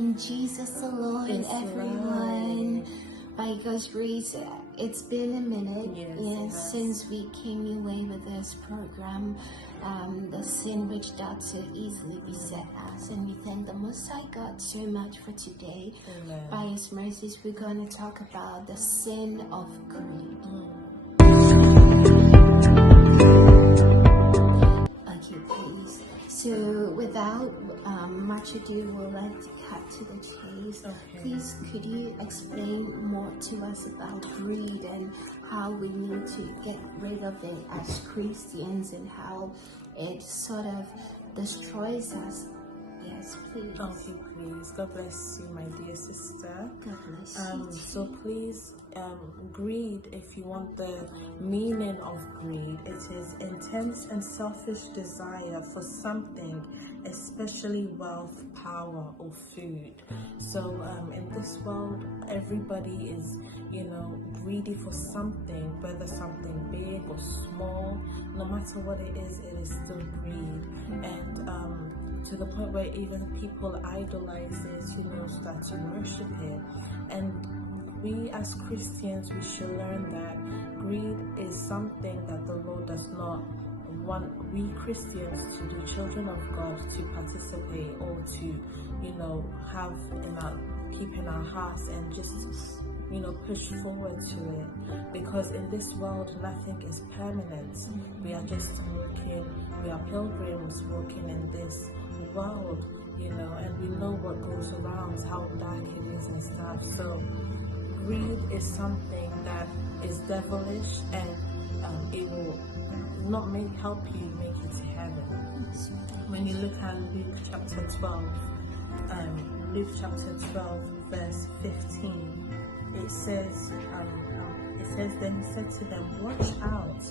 In Jesus alone, It's everyone. By God's grace, it's been a minute since we came your way with this program. The sin which doth so easily beset us, and we thank the Most High God so much for today. Amen. By His mercies, we're going to talk about the sin of greed. Okay, please. So, without much ado, we'll cut to the chase. Okay. Please, could you explain more to us about greed and how we need to get rid of it as Christians and how it sort of destroys us? Yes, please. Okay, please. God bless you, my dear sister. God bless you. So please, greed, if you want the meaning of greed, it is intense and selfish desire for something, especially wealth, power, or food. So in this world, everybody is, greedy for something, whether something big or small. No matter what it is still greed. And to the point where even people idolize it, start to worship it. And we as Christians, we should learn that greed is something that the Lord does not want we Christians to do, children of God, to participate or to, keep in our hearts and just, push forward to it. Because in this world, nothing is permanent. We are just walking, we are pilgrims walking in this world, and we know what goes around, how dark it is and stuff. So greed is something that is devilish, and it will not help you make it to heaven. When you look at Luke chapter 12, verse 15, it says, then he said to them, watch out,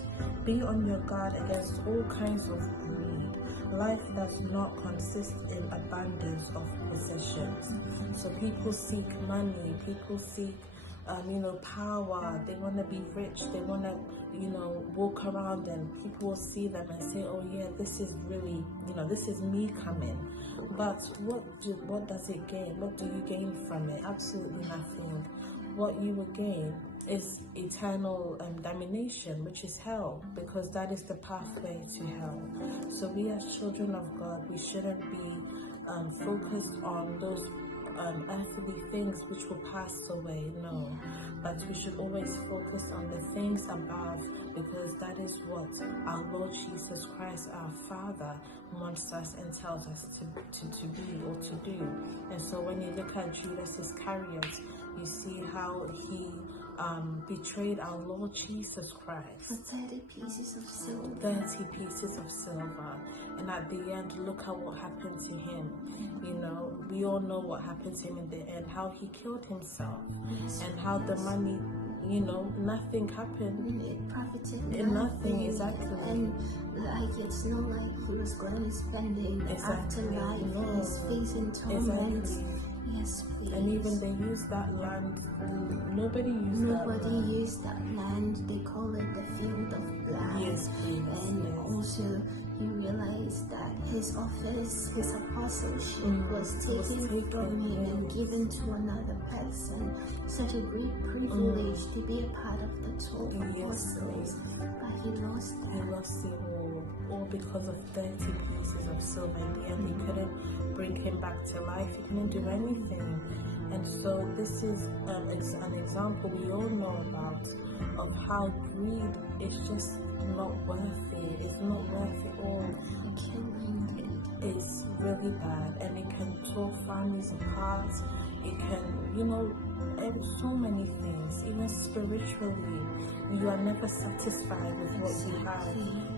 be on your guard against all kinds of greed. Life does not consist in abundance of possessions. So people seek money, people seek power, they want to be rich, they want to, walk around and people will see them and say, oh yeah, this is really, this is me coming. But what does it gain? What do you gain from it? Absolutely nothing. What you will gain is eternal damnation, which is hell, because that is the pathway to hell. So we as children of God, we shouldn't be focused on those earthly things which will pass away, no, but we should always focus on the things above, because that is what our Lord Jesus Christ, our Father, wants us and tells us to be or to do. And so when you look at Judas Iscariot, you see how he betrayed our Lord Jesus Christ for 30 pieces of silver. 30 pieces of silver. And at the end, look at what happened to him. We all know what happened to him in the end, how he killed himself, and how the money, nothing happened. It profited nothing, exactly. And it's not like he was going to spend the afterlife. No. He's facing torment. Exactly. Yes, please. And even they used that land. Nobody used that land. They call it the field of blood. Yes, please. And also, you realize that his office, his apostleship, was taken from him and given to another person. Such a great privilege to be a part of the 12 apostles. But he lost that. He lost it all because of 30 pieces of silver. In the end, he couldn't bring him back to life. He couldn't do anything. And so this is it's an example we all know about of how greed is just not worth it. It's not worth it all. It's really bad, and it can tear families apart. It can, so many things. Even spiritually, you are never satisfied with what you have.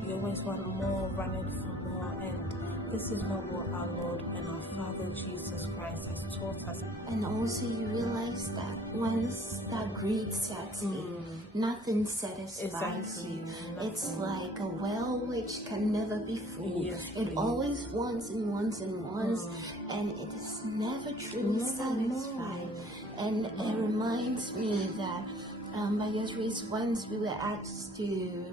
You always want more, running for more, and this is not what our Lord and our Father Jesus Christ has taught us. And also you realize that once that greed sets in, nothing satisfies you. It's like a well which can never be full. Yes, it always wants and wants and wants, and it is never truly satisfied. And it reminds me that By God's grace, once we were asked to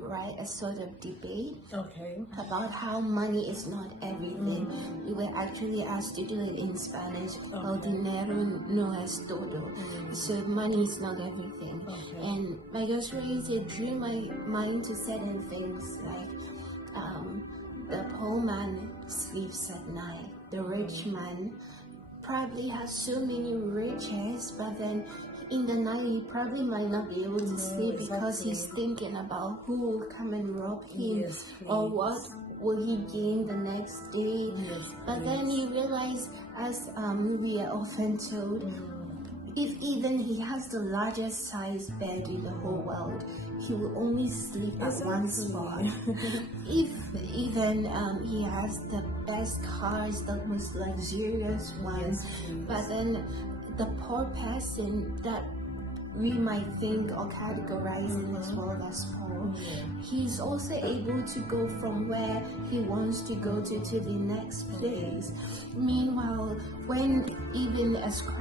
write a sort of debate Okay. about how money is not everything. We were actually asked to do it in Spanish. El dinero no es todo. So money is not everything. Okay. And by God's grace, it drew my mind to certain things like the poor man sleeps at night. The rich man probably has so many riches, but then in the night he probably might not be able to sleep because he's thinking about who will come and rob him, Yes, or please. what will he gain the next day. Yes, But then you realize, as we are often told, if even he has the largest size bed in the whole world, he will only sleep at one spot. If even he has the best cars, the most luxurious ones, but then the poor person that we might think or categorize in this world as poor, he's also able to go from where he wants to go to the next place. Meanwhile, when even as Christ